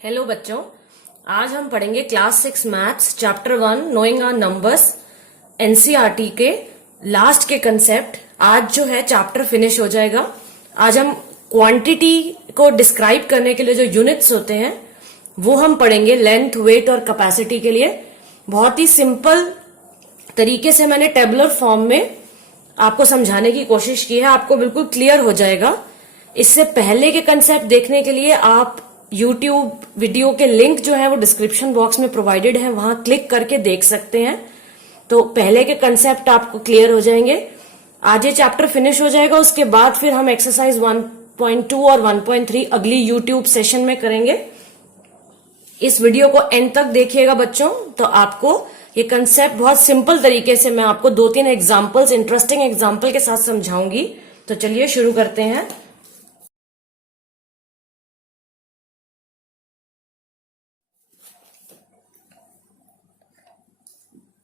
Hello बच्चों, आज हम पढ़ेंगे class 6 maths chapter 1 knowing our numbers NCERT के लास्ट के कंसेप्ट। आज जो है चैप्टर फिनिश हो जाएगा। आज हम क्वांटिटी को डिस्क्राइब करने के लिए जो यूनिट्स होते हैं वो हम पढ़ेंगे, लेंथ, वेट और कैपेसिटी के लिए। बहुत ही सिंपल तरीके से मैंने टेबुलर फॉर्म में आपको समझाने की कोशिश की है, आपको बिल्कुल क्लियर हो जाएगा। इससे पहले के कंसेप्ट देखने के लिए आप YouTube वीडियो के लिंक जो है वो डिस्क्रिप्शन बॉक्स में प्रोवाइडेड है, वहां क्लिक करके देख सकते हैं। तो पहले के कंसेप्ट आपको क्लियर हो जाएंगे। आज ये चैप्टर फिनिश हो जाएगा, उसके बाद फिर हम एक्सरसाइज 1.2 और 1.3 अगली YouTube सेशन में करेंगे। इस वीडियो को एंड तक देखिएगा बच्चों, तो आपको ये कंसेप्ट बहुत सिंपल तरीके से मैं आपको 2-3 एग्जाम्पल्स, इंटरेस्टिंग एग्जाम्पल के साथ समझाऊंगी। तो चलिए शुरू करते हैं।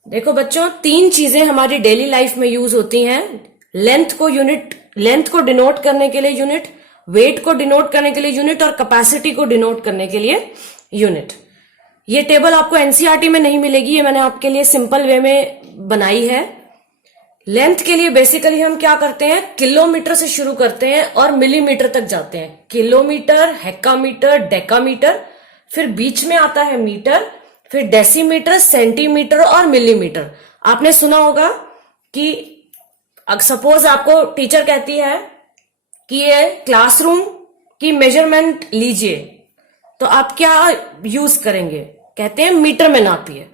देखो बच्चों, 3 चीजें हमारी डेली लाइफ में यूज होती हैं। लेंथ को डिनोट करने के लिए यूनिट, वेट को डिनोट करने के लिए यूनिट और कैपेसिटी को डिनोट करने के लिए यूनिट। ये टेबल आपको एनसीईआरटी में नहीं मिलेगी, ये मैंने आपके लिए सिंपल वे में बनाई है। लेंथ के लिए बेसिकली हम क्या करते हैं, किलोमीटर से शुरू करते हैं और मिलीमीटर तक जाते हैं। किलोमीटर, हेक्टामीटर, डेकामीटर, फिर बीच में आता है मीटर, फिर डेसीमीटर, सेंटीमीटर और मिलीमीटर। आपने सुना होगा कि सपोज आपको टीचर कहती है कि ये क्लासरूम की मेजरमेंट लीजिए, तो आप क्या यूज करेंगे? कहते हैं मीटर में नापिए।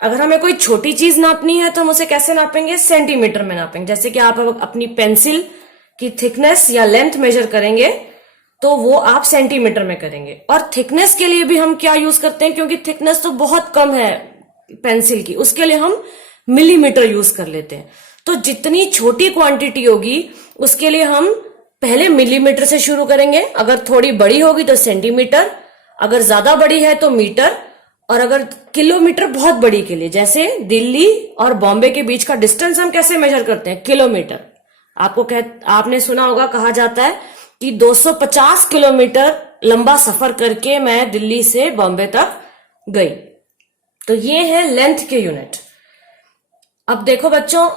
अगर हमें कोई छोटी चीज नापनी है तो हम उसे कैसे नापेंगे? सेंटीमीटर में नापेंगे। जैसे कि आप अपनी पेंसिल की थिकनेस या लेंथ मेजर करेंगे तो वो आप सेंटीमीटर में करेंगे। और थिकनेस के लिए भी हम क्या यूज करते हैं, क्योंकि थिकनेस तो बहुत कम है पेंसिल की, उसके लिए हम मिलीमीटर यूज कर लेते हैं। तो जितनी छोटी क्वांटिटी होगी उसके लिए हम पहले मिलीमीटर से शुरू करेंगे। अगर थोड़ी बड़ी होगी तो सेंटीमीटर, अगर ज्यादा बड़ी है तो मीटर, और अगर किलोमीटर बहुत बड़ी के लिए, जैसे दिल्ली और बॉम्बे के बीच का डिस्टेंस हम कैसे मेजर करते हैं? किलोमीटर। आपने सुना होगा, कहा जाता है कि 250 किलोमीटर लंबा सफर करके मैं दिल्ली से बॉम्बे तक गई। तो ये है लेंथ के यूनिट। अब देखो बच्चों,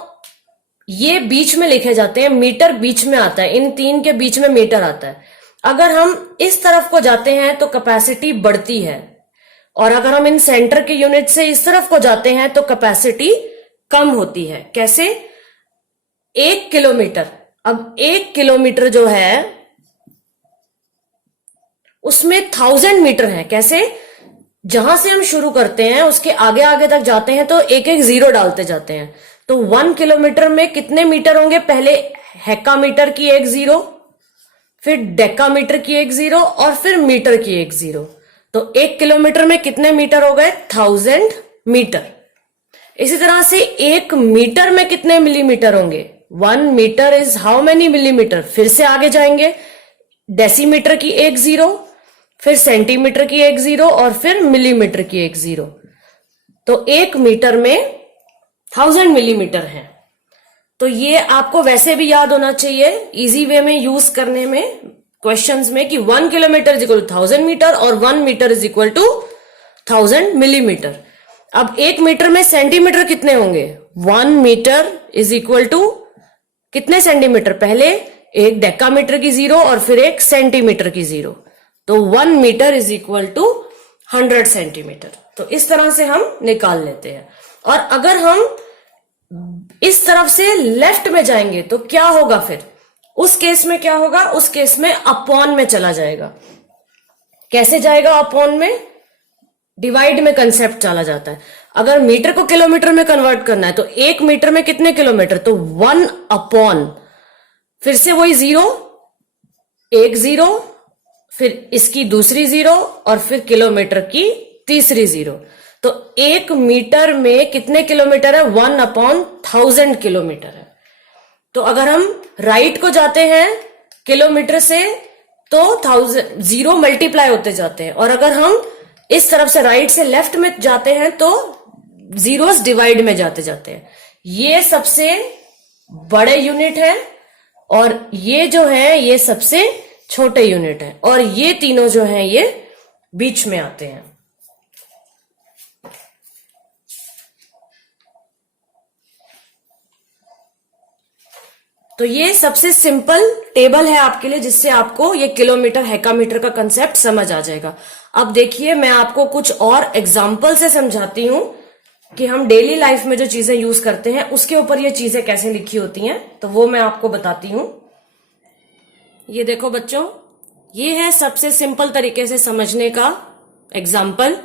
ये बीच में लिखे जाते हैं, मीटर बीच में आता है, इन 3 के बीच में मीटर आता है। अगर हम इस तरफ को जाते हैं तो कैपेसिटी बढ़ती है, और अगर हम इन सेंटर के यूनिट से इस तरफ को जाते हैं तो कैपेसिटी कम होती है। कैसे? 1 किलोमीटर। अब 1 किलोमीटर जो है उसमें 1000 मीटर है। कैसे? जहां से हम शुरू करते हैं उसके आगे आगे तक जाते हैं तो एक एक जीरो डालते जाते हैं। तो 1 किलोमीटर में कितने मीटर होंगे? पहले हेक्टामीटर की 1 जीरो, फिर डेकामीटर की 1 जीरो और फिर मीटर की 1 जीरो। तो 1 किलोमीटर में कितने मीटर हो गए? 1000 मीटर। इसी तरह से 1 मीटर में कितने मिलीमीटर होंगे? 1 metre is how many millimetre? फिर से आगे जाएंगे, डेसीमीटर की 1 जीरो, फिर सेंटीमीटर की 1 जीरो और फिर मिलीमीटर की 1 जीरो। तो 1 मीटर में 1000 मिलीमीटर है। तो ये आपको वैसे भी याद होना चाहिए, इजी वे में यूज करने में, क्वेश्चंस में, कि 1 kilometre is equal to 1000 metre और 1 metre is equal to 1000 millimetre. अब 1 मीटर में सेंटीमीटर कितने होंगे? 1 मीटर इज इक्वल टू कितने सेंटीमीटर? पहले एक डेकामीटर की 0 और फिर एक सेंटीमीटर की 0। तो 1 metre is equal to 100 centimetre. तो इस तरह से हम निकाल लेते हैं। और अगर हम इस तरफ से लेफ्ट में जाएंगे तो क्या होगा? फिर उस केस में क्या होगा? उस केस में अपॉन में चला जाएगा। कैसे जाएगा अपॉन में? डिवाइड में कंसेप्ट चला जाता है। अगर मीटर को किलोमीटर में कन्वर्ट करना है तो 1 मीटर में कितने किलोमीटर? तो 1 अपॉन, फिर से वही 0, 1 जीरो, फिर इसकी दूसरी 0 और फिर किलोमीटर की तीसरी 0। तो 1 मीटर में कितने किलोमीटर है? 1 अपॉन 1000 किलोमीटर है। तो अगर हम राइट को जाते हैं किलोमीटर से तो 0 मल्टीप्लाई होते जाते हैं, और अगर हम इस तरफ से राइट से लेफ्ट में जाते हैं तो जीरोस डिवाइड में जाते जाते हैं। ये सबसे बड़े यूनिट है और ये जो है ये सबसे छोटे यूनिट है, और ये तीनों जो हैं ये बीच में आते हैं। तो ये सबसे सिंपल टेबल है आपके लिए, जिससे आपको ये किलोमीटर हेक्टामीटर का कंसेप्ट समझ आ जाएगा। अब देखिए, मैं आपको कुछ और एग्जाम्पल से समझाती हूं कि हम डेली लाइफ में जो चीजें यूज करते हैं उसके ऊपर ये चीजें कैसे लिखी होती हैं, तो वो मैं आपको बताती हूं। ये देखो बच्चों, ये है सबसे सिंपल तरीके से समझने का एग्जाम्पल।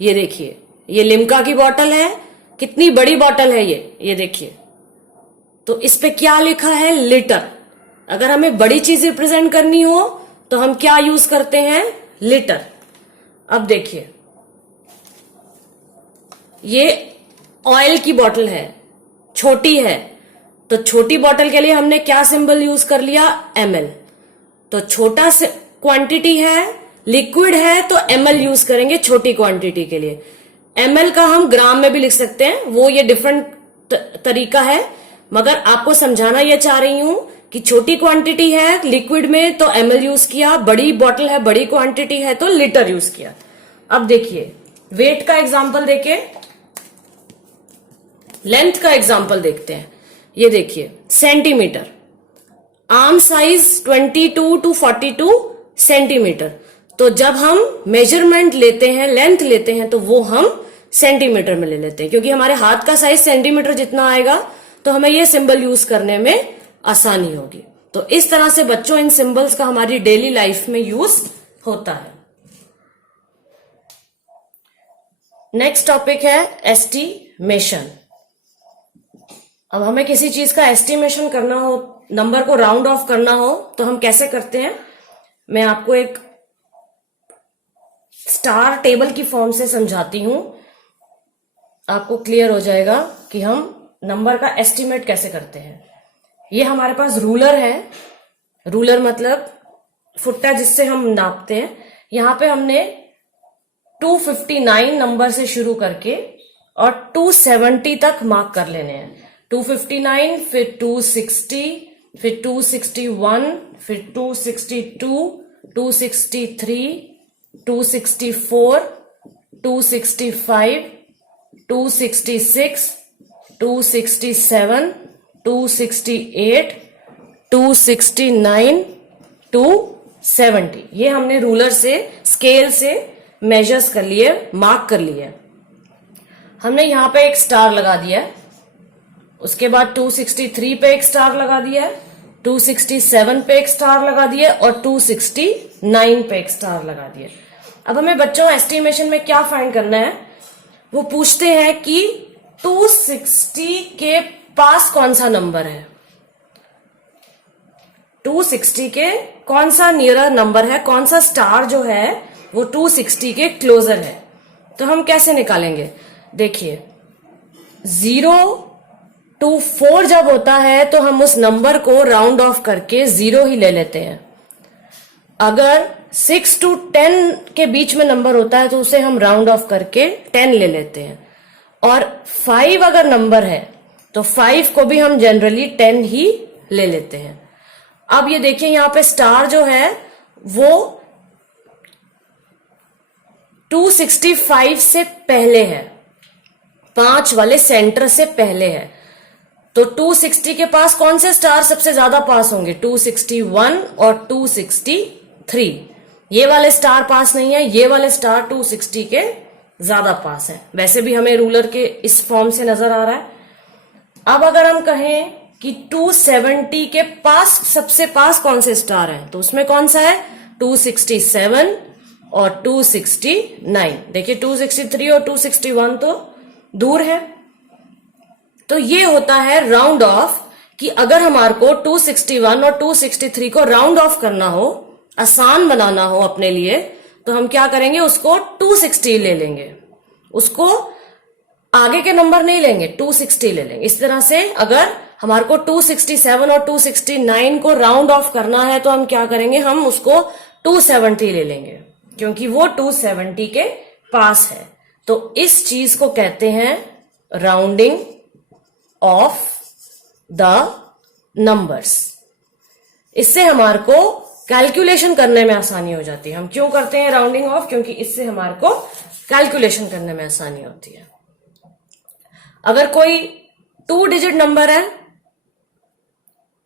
ये देखिए, ये लिम्का की बॉटल है, कितनी बड़ी बॉटल है ये देखिए। तो इस पे क्या लिखा है? लीटर। अगर हमें बड़ी चीज रिप्रेजेंट करनी हो तो हम क्या यूज करते हैं? लीटर। अब देखिए, ये ऑयल की बॉटल है, छोटी है, तो छोटी बॉटल के लिए हमने क्या सिंबल यूज कर लिया? ml। तो छोटा से क्वांटिटी है, लिक्विड है, तो ml यूज करेंगे छोटी क्वांटिटी के लिए। ml का हम ग्राम में भी लिख सकते हैं, वो ये डिफरेंट तरीका है, मगर आपको समझाना यह चाह रही हूं कि छोटी क्वांटिटी है लिक्विड में तो ml यूज किया, बड़ी बॉटल है, बड़ी क्वांटिटी है तो लीटर यूज किया। अब देखिए, वेट का एग्जांपल देके लेंथ का एग्जांपल देखते हैं। ये देखिए, centimetre, arm size 22 to 42 centimetre. तो जब हम मेजरमेंट लेते हैं, लेंथ लेते हैं, तो वो हम सेंटीमीटर में ले लेते हैं, क्योंकि हमारे हाथ का साइज सेंटीमीटर जितना आएगा तो हमें ये सिंबल यूज करने में आसानी होगी। तो इस तरह से बच्चों इन सिंबल्स का हमारी डेली लाइफ में यूज होता है। नेक्स्ट टॉपिक है एस्टिमेशन। अब हमें किसी चीज का एस्टिमेशन करना हो, नंबर को राउंड ऑफ करना हो, तो हम कैसे करते हैं? मैं आपको एक स्टार टेबल की फॉर्म से समझाती हूं, आपको क्लियर हो जाएगा कि हम नंबर का एस्टिमेट कैसे करते हैं। ये हमारे पास रूलर है, रूलर मतलब फुट्टा जिससे हम नापते हैं। यहां पे हमने 259 नंबर से शुरू करके और 270 तक मार्क कर लेने हैं। 259, फिर 260, फिर 261, फिर 262, 263, 264, 265, 266, 267, 268, 269, 270। ये हमने रूलर से, स्केल से मेजर्स कर लिए, मार्क कर लिए। हमने यहां पे एक स्टार लगा दिया है, उसके बाद 263 पे एक स्टार लगा दिया है, 267 पे एक स्टार लगा दिया और 269 पे एक स्टार लगा दिया। अब हमें बच्चों एस्टिमेशन में क्या फाइंड करना है? वो पूछते हैं कि 260 के पास कौन सा नंबर है, 260 के कौन सा नियरर नंबर है, कौन सा स्टार जो है वो 260 के क्लोजर है। तो हम कैसे निकालेंगे? देखिए, 0 to 4 जब होता है तो हम उस नंबर को राउंड ऑफ करके 0 ही ले लेते हैं। अगर 6 to 10 के बीच में नंबर होता है तो उसे हम राउंड ऑफ करके 10 ले लेते हैं। और 5 अगर नंबर है तो 5 को भी हम जनरली 10 ही ले लेते हैं। अब ये देखिए, यहां पे स्टार जो है वो 265 से पहले है, 5 वाले सेंटर से पहले है। तो 260 के पास कौन से स्टार सबसे ज्यादा पास होंगे? 261 और 263। ये वाले स्टार पास नहीं है, ये वाले स्टार 260 के ज्यादा पास है। वैसे भी हमें रूलर के इस फॉर्म से नजर आ रहा है। अब अगर हम कहें कि 270 के पास सबसे पास कौन से स्टार हैं, तो उसमें कौन सा है? 267 और 269। देखिए, 263 और 261 तो दूर है। तो ये होता है राउंड ऑफ, कि अगर हमारे को 261 और 263 को राउंड ऑफ करना हो, आसान बनाना हो अपने लिए, तो हम क्या करेंगे? उसको 260 ले लेंगे, उसको आगे के नंबर नहीं लेंगे, 260 ले लेंगे। इस तरह से अगर हमारे को 267 और 269 को राउंड ऑफ करना है तो हम क्या करेंगे? हम उसको 270 ले लेंगे, क्योंकि वो 270 के पास है। तो इस चीज को कहते हैं राउंडिंग ऑफ द नंबर्स। इससे हमारे को कैलकुलेशन करने में आसानी हो जाती है। हम क्यों करते हैं राउंडिंग ऑफ? क्योंकि इससे हमारे को कैलकुलेशन करने में आसानी होती है। अगर कोई 2 डिजिट नंबर है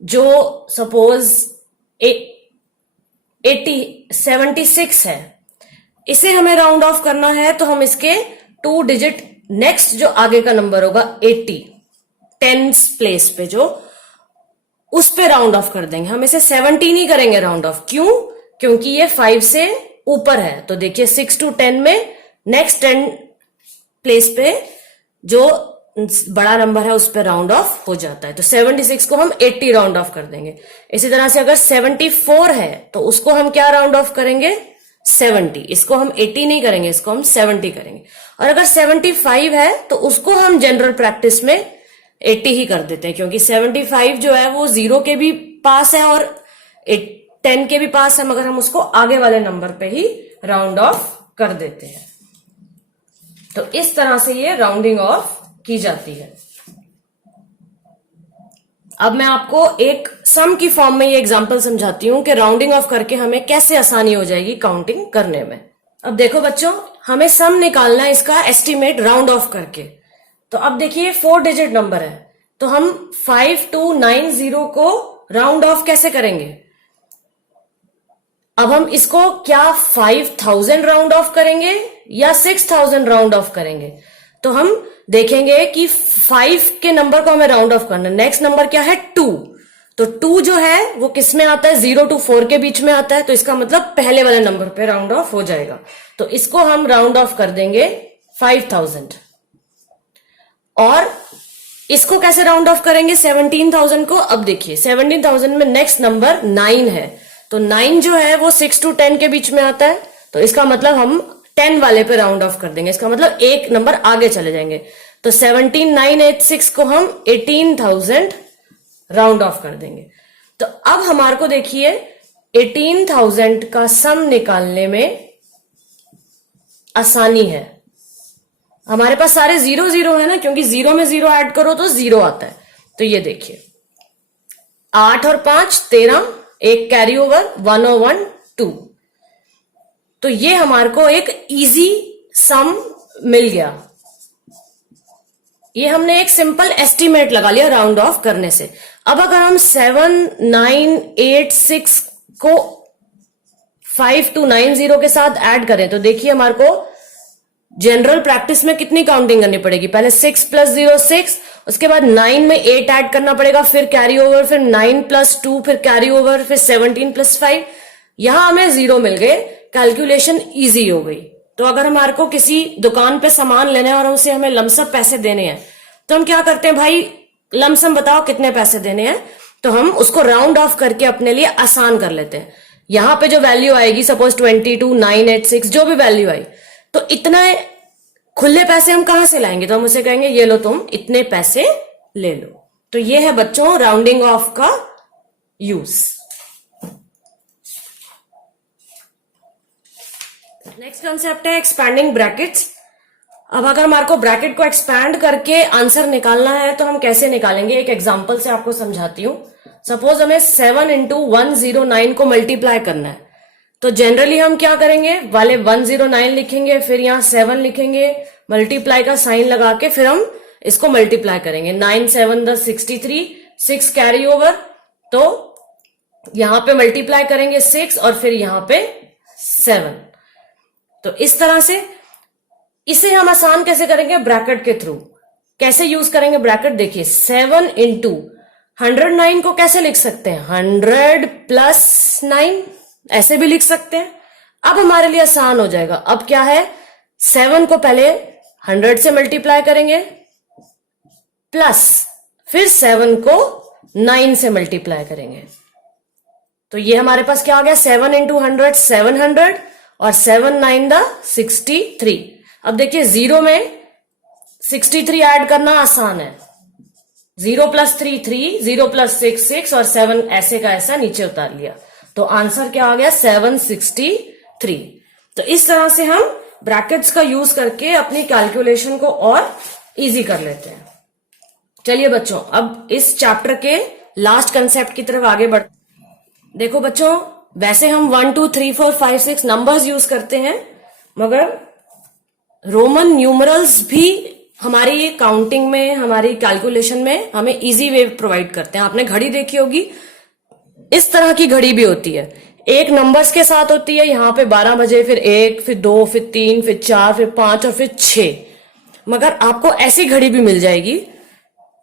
जो सपोज 76 है, इसे हमें राउंड ऑफ करना है तो हम इसके 2 डिजिट नेक्स्ट जो आगे का नंबर होगा 80 टेंस प्लेस पे जो, उस पे राउंड ऑफ कर देंगे। हम इसे 70 नहीं करेंगे राउंड ऑफ। क्यों? क्योंकि ये 5 से ऊपर है। तो देखिए 6 to 10 में नेक्स्ट 10 प्लेस पे जो बड़ा नंबर है उस पे राउंड ऑफ हो जाता है। तो 76 को हम 80 राउंड ऑफ कर देंगे। इसी तरह से अगर 74 है तो उसको हम क्या राउंड ऑफ करेंगे? 70। इसको हम 80 नहीं करेंगे, इसको हम 70 करेंगे। और अगर 75 है तो उसको हम जनरल प्रैक्टिस में 80 ही कर देते हैं, क्योंकि 75 जो है वो 0 के भी पास है और 10 के भी पास है, मगर हम उसको आगे वाले नंबर पे ही राउंड ऑफ कर देते हैं। तो इस तरह से ये राउंडिंग ऑफ की जाती है। अब मैं आपको एक सम की फॉर्म में ये एग्जांपल समझाती हूं कि राउंडिंग ऑफ करके हमें कैसे आसानी हो जाएगी काउंटिंग करने में। अब देखो बच्चों, हमें सम निकालना है इसका एस्टिमेट राउंड ऑफ करके। तो अब देखिए 4 डिजिट नंबर है, तो हम 5290 को राउंड ऑफ कैसे करेंगे? अब हम इसको क्या 5000 राउंड ऑफ करेंगे या 6000 राउंड ऑफ करेंगे? तो हम देखेंगे कि 5 के नंबर को हमें राउंड ऑफ करना है। नेक्स्ट नंबर क्या है? 2। तो 2 जो है वो किस में आता है? 0 to 4 के बीच में आता है। तो इसका मतलब पहले वाले नंबर पे राउंड ऑफ हो जाएगा। तो इसको हम राउंड ऑफ कर देंगे 5000। और इसको कैसे राउंड ऑफ करेंगे 17,000 को? अब देखिए 17,000 में नेक्स्ट नंबर 9 है। तो 9 जो है वो 6 to 10 के बीच में आता है। तो इसका मतलब हम 10 वाले पे राउंड ऑफ कर देंगे। इसका मतलब एक नंबर आगे चले जाएंगे। तो 17,986 को हम 18,000 राउंड ऑफ कर देंगे। तो अब हमारे को देखिए 18,000 का सम निकालने में आसानी है। हमारे पास सारे 0 0 है ना, क्योंकि 0 में 0 ऐड करो तो 0 आता है। तो ये देखिए 8 और 5 13, एक कैरी ओवर 1 और 1 2। तो ये हमारे को एक इजी सम मिल गया। ये हमने एक सिंपल एस्टिमेट लगा लिया राउंड ऑफ करने से। अब अगर हम 7986 को 5290 के साथ ऐड करें तो देखिए हमारे को जनरल प्रैक्टिस में कितनी काउंटिंग करनी पड़ेगी? पहले 6 + 0 6, उसके बाद 9 में 8 ऐड करना पड़ेगा, फिर कैरी ओवर, फिर 9 + 2, फिर कैरी ओवर, फिर 17 + 5। यहां हमें 0 मिल गए, कैलकुलेशन इजी हो गई। तो अगर हमारे को किसी दुकान पे सामान लेना है और उसे हमें लमसम पैसे देने हैं तो हम क्या करते हैं? भाई लमसम बताओ कितने पैसे देने हैं। तो हम उसको राउंड ऑफ करके अपने लिए आसान कर लेते हैं। यहां पे जो वैल्यू आएगी सपोज 22,986 जो भी वैल्यू आई, तो इतना खुले पैसे हम कहां से लाएंगे? तो हम उसे कहेंगे ये लो तुम इतने पैसे ले लो। तो ये है बच्चों राउंडिंग ऑफ का यूज। नेक्स्ट कंसेप्ट है एक्सपैंडिंग ब्रैकेट्स। अब अगर हमारे को ब्रैकेट को एक्सपैंड करके आंसर निकालना है तो हम कैसे निकालेंगे? एक एग्जांपल से आपको समझाती हूं। सपोज हमें 7 × 109 को मल्टीप्लाई करना है। तो जनरली हम क्या करेंगे? वाले 109 लिखेंगे, फिर यहां 7 लिखेंगे, मल्टीप्लाई का साइन लगा के फिर हम इसको मल्टीप्लाई करेंगे। 9 7 10 63, 6 कैरी ओवर, तो यहां पे मल्टीप्लाई करेंगे 6 और फिर यहां पे 7। तो इस तरह से इसे हम आसान कैसे करेंगे? ब्रैकेट के थ्रू। कैसे यूज करेंगे ब्रैकेट? देखिए 7 × 109 को कैसे लिख सकते हैं? 100 + 9 ऐसे भी लिख सकते हैं। अब हमारे लिए आसान हो जाएगा। अब क्या है? 7 को पहले 100 से मल्टीप्लाई करेंगे, प्लस फिर 7 को 9 से मल्टीप्लाई करेंगे। तो ये हमारे पास क्या आ गया? 7 × 100 700 और 7 9 द 63। अब देखिए 0 में 63 ऐड करना आसान है। 0 + 3 3, 0 + 6 6 और 7 ऐसे का ऐसा नीचे उतार लिया। तो आंसर क्या आ गया? 763। तो इस तरह से हम ब्रैकेट्स का यूज करके अपनी कैलकुलेशन को और इजी कर लेते हैं। चलिए बच्चों, अब इस चैप्टर के लास्ट कंसेप्ट की तरफ आगे बढ़। देखो बच्चों, वैसे हम 1 2 3 4 5 6 नंबर्स यूज करते हैं, मगर रोमन न्यूमरल्स भी हमारी काउंटिंग में, हमारी कैलकुलेशन में हमें इजी वे प्रोवाइड करते हैं। आपने घड़ी देखी होगी, इस तरह की घड़ी भी होती है, एक नंबर्स के साथ होती है, यहां पे 12 बजे, फिर 1, फिर 2, फिर 3, फिर 4, फिर 5 और फिर 6, मगर आपको ऐसी घड़ी भी मिल जाएगी।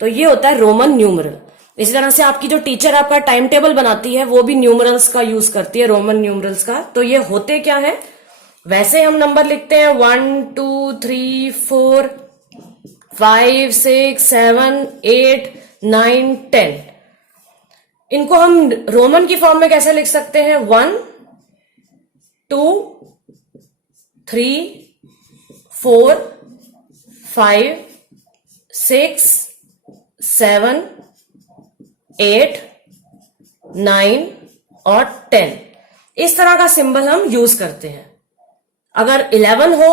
तो ये होता है रोमन न्यूमरल। इसी तरह से आपकी जो टीचर आपका टाइम टेबल बनाती है वो भी न्यूमरल्स का यूज करती है, रोमन न्यूमरल्स का। तो ये होते क्या है, वैसे हम नंबर लिखते हैं 1 2 3 4 5 6 7 8 9 10। इनको हम रोमन की फॉर्म में कैसे लिख सकते हैं, 1 2 3 4 5 6 7 8 9 और 10, इस तरह का सिंबल हम यूज करते हैं। अगर 11 हो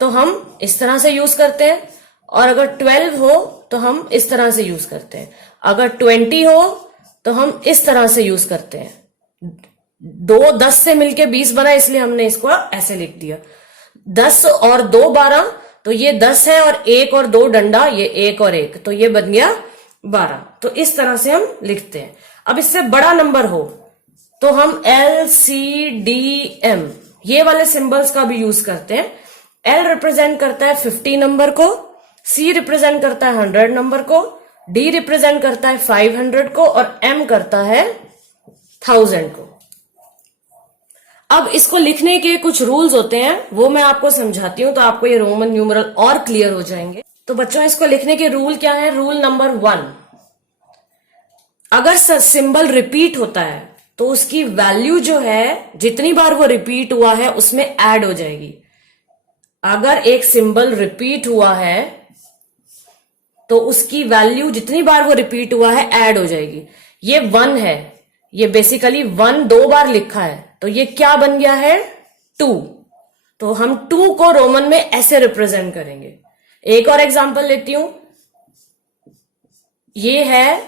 तो हम इस तरह से यूज करते हैं, और अगर 12 हो तो हम इस तरह से यूज करते हैं, अगर 20 हो तो हम इस तरह से यूज करते हैं। 10 से मिलके 20 बना, इसलिए हमने इसको ऐसे लिख दिया। 10 और 2 12, तो ये 10 है, और 1 और 2 डंडा, ये 1 और 1, तो ये बन गया 12। तो इस तरह से हम लिखते हैं। अब इससे बड़ा नंबर हो तो हम LCDM ये वाले सिंबल्स का भी यूज करते हैं। L रिप्रेजेंट करता है 50 नंबर को, C रिप्रेजेंट करता है 100 नंबर को, D रिप्रेजेंट करता है 500 को, और M करता है 1000 को। अब इसको लिखने के कुछ रूल्स होते हैं, वो मैं आपको समझाती हूं, तो आपको ये रोमन न्यूमरल और क्लियर हो जाएंगे। तो बच्चों, इसको लिखने के रूल क्या है। रूल नंबर 1, अगर सिंबल रिपीट होता है तो उसकी वैल्यू जो है, जितनी बार वो रिपीट हुआ है उसमें ऐड हो जाएगी। अगर एक सिंबल रिपीट हुआ है तो उसकी वैल्यू जितनी बार वो रिपीट हुआ है ऐड हो जाएगी। ये 1 है, ये बेसिकली 1 2 बार लिखा है, तो ये क्या बन गया है, 2। तो हम 2 को रोमन में ऐसे रिप्रेजेंट करेंगे। एक और एग्जांपल लेती हूं, ये है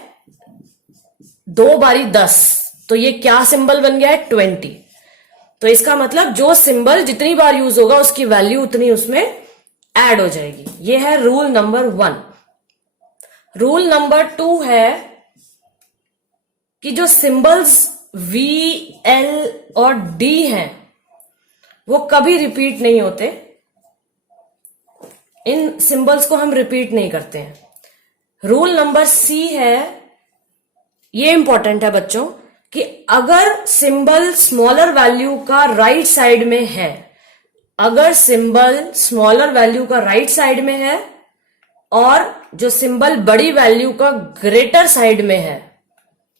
2 बारी 10, तो ये क्या सिंबल बन गया है, 20। तो इसका मतलब जो सिंबल जितनी बार यूज होगा उसकी वैल्यू उतनी उसमें ऐड हो जाएगी। ये है रूल नंबर 1। रूल नंबर 2 है कि जो सिंबल्स V, L और D हैं वो कभी रिपीट नहीं होते। इन सिंबल्स को हम रिपीट नहीं करते हैं। रूल नंबर C है, ये इंपॉर्टेंट है बच्चों, कि अगर सिंबल स्मॉलर वैल्यू का राइट साइड में है, अगर सिंबल स्मॉलर वैल्यू का राइट साइड में है और जो सिंबल बड़ी वैल्यू का ग्रेटर साइड में है,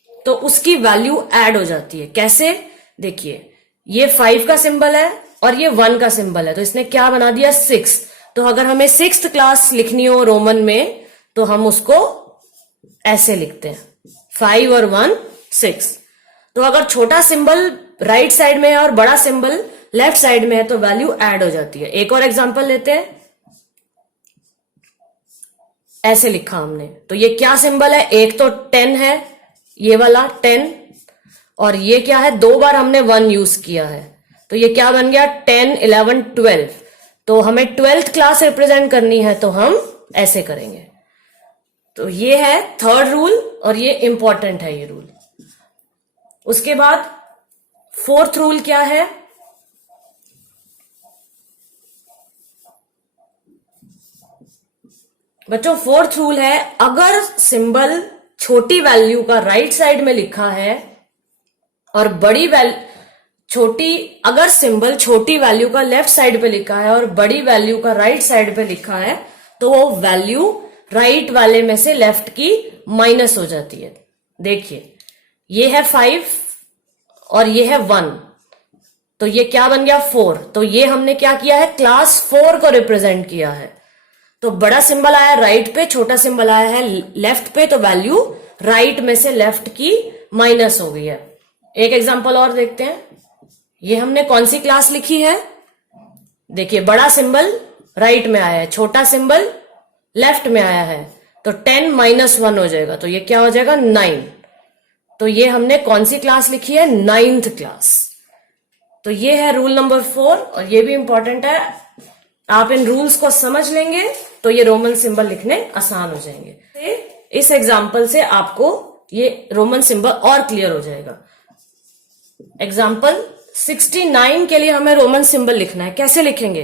तो उसकी वैल्यू ऐड हो जाती है। कैसे, देखिए, ये 5 का सिंबल है और ये 1 का सिंबल है, तो इसने क्या बना दिया, 6। तो अगर हमें 6th क्लास लिखनी हो रोमन में तो हम उसको ऐसे लिखते हैं, 5 और 1 6। तो अगर छोटा सिंबल राइट साइड में है और बड़ा सिंबल लेफ्ट साइड में है तो वैल्यू ऐड हो जाती है। एक और एग्जांपल लेते हैं, ऐसे लिखा हमने, तो ये क्या सिंबल है, एक तो 10 है, ये वाला 10, और ये क्या है, 2 बार हमने 1 यूज किया है, तो ये क्या बन गया, 10 11 12। तो हमें 12th क्लास रिप्रेजेंट करनी है तो हम ऐसे करेंगे। तो ये है 3rd रूल, और ये इंपॉर्टेंट है ये रूल। उसके बाद 4th रूल क्या है, बच्चों 4th रूल है, अगर सिंबल छोटी वैल्यू का राइट साइड में लिखा है और बड़ी अगर सिंबल छोटी वैल्यू का लेफ्ट साइड पे लिखा है और बड़ी वैल्यू का राइट साइड पे लिखा है, तो वो वैल्यू राइट वाले में से लेफ्ट की माइनस हो जाती है। देखिए, ये है 5 और ये है 1, तो ये क्या बन गया, 4। तो ये हमने क्या किया है, क्लास 4 को रिप्रेजेंट किया है। तो बड़ा सिंबल आया राइट पे, छोटा सिंबल आया है लेफ्ट पे, तो वैल्यू राइट में से लेफ्ट की माइनस हो गई है। एक एग्जांपल और देखते हैं, ये हमने कौन सी क्लास लिखी है, देखिए, बड़ा सिंबल राइट में आया है, छोटा सिंबल लेफ्ट में आया है, तो 10 - 1 हो जाएगा, तो ये क्या हो जाएगा, 9। तो ये हमने कौन सी क्लास लिखी है? 9th class. तो ये है रूल नंबर 4 और ये भी इंपॉर्टेंट है। आप इन रूल्स को समझ लेंगे तो ये रोमन सिंबल लिखने आसान हो जाएंगे। इस एग्जाम्पल से आपको ये रोमन सिंबल और क्लियर हो जाएगा। एग्जाम्पल 69 के लिए हमें रोमन सिंबल लिखना है। कैसे लिखेंगे?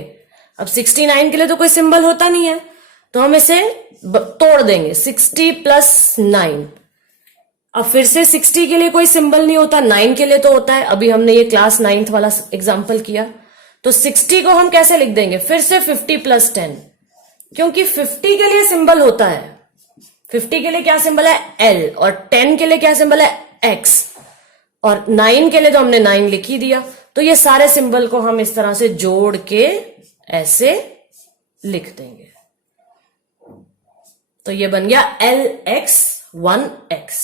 अब 69 के लिए तो कोई सिंबल होता नहीं है, तो हम इसे तोड़ देंगे। 60 + 9। अब फिर से 60 के लिए कोई सिंबल नहीं होता, 9 के लिए तो होता है। अभी हमने ये क्लास 9th वाला एग्जाम्पल किया, तो 60 को हम कैसे लिख देंगे? फिर से 50 + 10, क्योंकि 50 के लिए सिंबल होता है। 50 के लिए क्या सिंबल है? L, और 10 के लिए क्या सिंबल है? X, और 9 के लिए तो हमने 9 लिख ही दिया। तो ये सारे सिंबल को हम इस तरह से जोड़ के ऐसे लिख देंगे। तो ये बन गया LX 1X।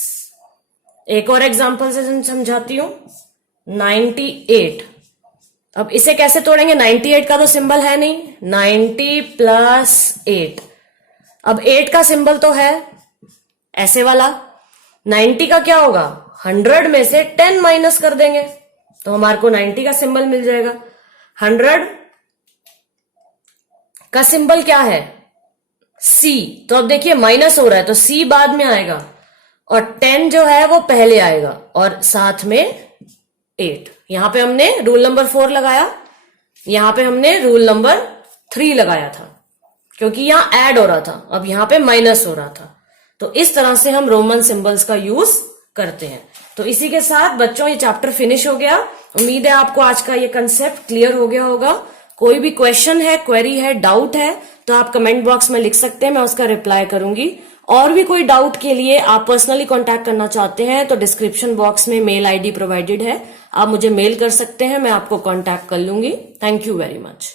एक और एग्जांपल से समझाती हूं। 98। अब इसे कैसे तोड़ेंगे? 98 का तो सिंबल है नहीं। 90 + 8। अब 8 का सिंबल तो है ऐसे वाला। 90 का क्या होगा? 100 में से 10 माइनस कर देंगे तो हमारे को 90 का सिंबल मिल जाएगा। 100 का सिंबल क्या है? C। तो अब देखिए माइनस हो रहा है तो C बाद में आएगा, और 10 जो है वो पहले आएगा, और साथ में 8। यहां पे हमने रूल नंबर 4 लगाया, यहां पे हमने रूल नंबर 3 लगाया था, क्योंकि यहां ऐड हो रहा था, अब यहां पे माइनस हो रहा था। तो इस तरह से हम रोमन सिंबल्स का यूज करते हैं। तो इसी के साथ बच्चों ये चैप्टर फिनिश हो गया। उम्मीद है आपको आज का ये कंसेप्ट क्लियर हो गया होगा। कोई भी क्वेश्चन है, क्वेरी है, डाउट है तो आप कमेंट बॉक्स में लिख सकते हैं, मैं उसका रिप्लाई करूंगी। और भी कोई डाउट के लिए आप पर्सनली कांटेक्ट करना चाहते हैं तो डिस्क्रिप्शन बॉक्स में मेल आईडी प्रोवाइडेड है, आप मुझे मेल कर सकते हैं, मैं आपको कांटेक्ट कर लूंगी। Thank you very much.